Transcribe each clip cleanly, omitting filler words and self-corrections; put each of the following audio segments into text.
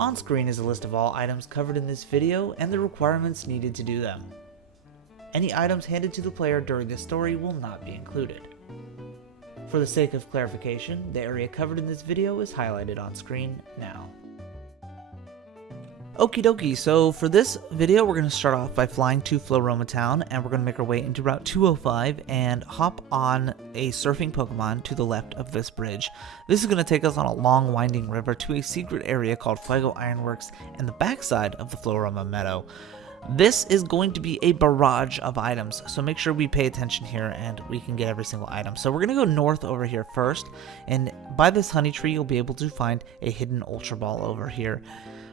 On screen is a list of all items covered in this video and the requirements needed to do them. Any items handed to the player during this story will not be included. For the sake of clarification, the area covered in this video is highlighted on screen now. Okie dokie, so for this video we're going to start off by flying to Floaroma Town, and we're going to make our way into Route 205 and hop on a surfing Pokemon to the left of this bridge. This is going to take us on a long winding river to a secret area called Fuego Ironworks and the backside of the Floaroma Meadow. This is going to be a barrage of items, so make sure we pay attention here and we can get every single item. So we're going to go north over here first, and by this honey tree you'll be able to find a hidden Ultra Ball over here.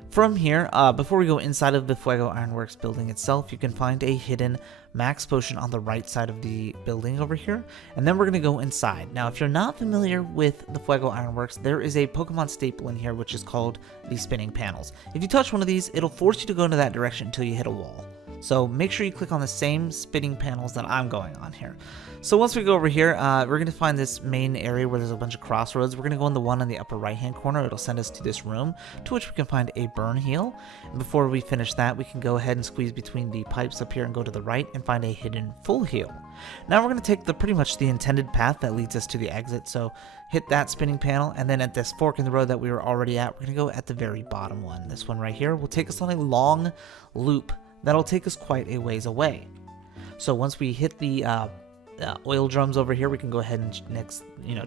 From here, before we go inside of the Fuego Ironworks building itself, you can find a hidden max potion on the right side of the building over here, and then we're going to go inside. Now, if you're not familiar with the Fuego Ironworks, there is a Pokemon staple in here which is called the spinning panels. If you touch one of these, it'll force you to go into that direction until you hit a wall. So make sure you click on the same spinning panels that I'm going on here. So once we go over here, we're going to find this main area where there's a bunch of crossroads. We're going to go in the one on the upper right hand corner. It'll send us to this room to which we can find a burn heal. And before we finish that, we can go ahead and squeeze between the pipes up here and go to the right and find a hidden full heal. Now we're going to take pretty much the intended path that leads us to the exit. So hit that spinning panel, and then at this fork in the road that we were already at, we're going to go at the very bottom one. This one right here will take us on a long loop that'll take us quite a ways away. So once we hit the oil drums over here, we can go ahead and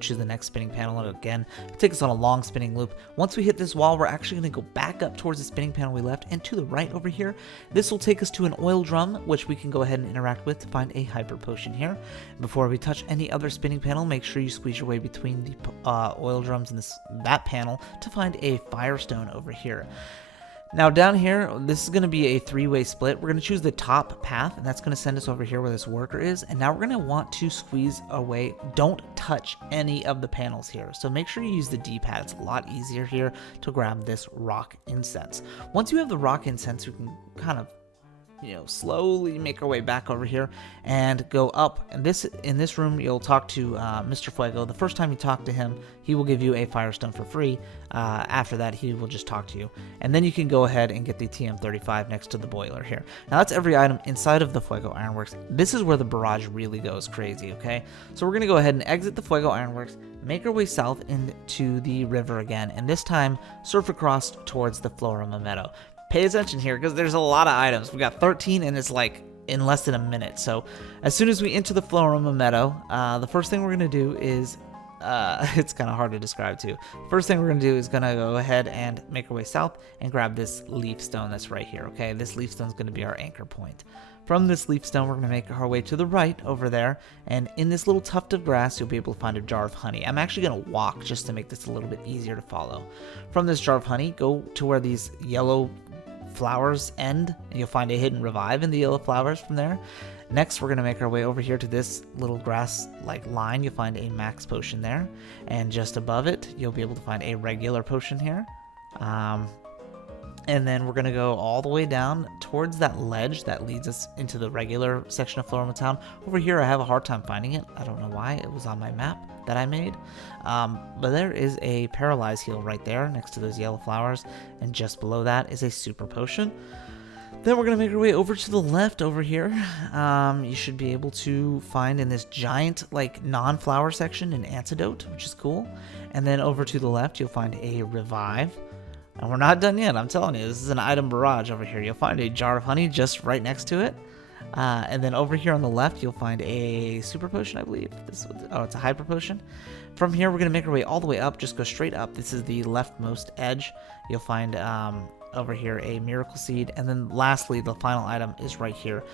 choose the next spinning panel, and again take us on a long spinning loop. Once we hit this wall, we're actually going to go back up towards the spinning panel we left, and to the right over here, this will take us to an oil drum, which we can go ahead and interact with to find a hyper potion here. Before we touch any other spinning panel, make sure you squeeze your way between the oil drums and that panel to find a firestone over here. Now down here, this is going to be a three-way split. We're going to choose the top path, and that's going to send us over here where this worker is. And now we're going to want to squeeze away. Don't touch any of the panels here. So make sure you use the D-pad. It's a lot easier here to grab this Rock Incense. Once you have the Rock Incense, you can kind of slowly make our way back over here and go up. And in this room, you'll talk to Mr. Fuego. The first time you talk to him, he will give you a Firestone for free. After that, he will just talk to you. And then you can go ahead and get the TM35 next to the boiler here. Now, that's every item inside of the Fuego Ironworks. This is where the barrage really goes crazy, okay? So we're going to go ahead and exit the Fuego Ironworks, make our way south into the river again, and this time surf across towards the Floaroma Meadow. Pay attention here because there's a lot of items. We got 13 and it's like in less than a minute. So as soon as we enter the Floaroma Meadow, the first thing we're going to do is, it's kind of hard to describe too. First thing we're going to do is going to go ahead and make our way south and grab this leaf stone that's right here. Okay, this leaf stone is going to be our anchor point. From this leaf stone, we're going to make our way to the right over there, and in this little tuft of grass, you'll be able to find a jar of honey. I'm actually going to walk just to make this a little bit easier to follow. From this jar of honey, go to where these yellow flowers end, and you'll find a hidden revive in the yellow flowers from there. Next, we're going to make our way over here to this little grass-like line. You'll find a max potion there, and just above it, you'll be able to find a regular potion here. And then we're going to go all the way down towards that ledge that leads us into the regular section of Floaroma Town. Over here, I have a hard time finding it. I don't know why. It was on my map that I made. But there is a Paralyze Heal right there next to those yellow flowers. And just below that is a Super Potion. Then we're going to make our way over to the left over here. You should be able to find in this giant, non-flower section an Antidote, which is cool. And then over to the left, you'll find a Revive. And we're not done yet, I'm telling you. This is an item barrage over here. You'll find a jar of honey just right next to it. And then over here on the left, you'll find a super potion, I believe. It's a hyper potion. From here, we're going to make our way all the way up. Just go straight up. This is the leftmost edge. You'll find over here a miracle seed. And then lastly, the final item is right here.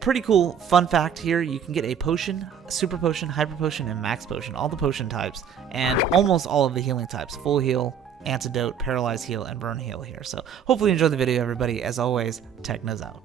Pretty cool fun fact here, you can get a potion, super potion, hyper potion, and max potion, all the potion types, and almost all of the healing types, full heal, Antidote, Paralyze Heal, and Burn Heal here. So hopefully you enjoyed the video, everybody. As always, Techno's out.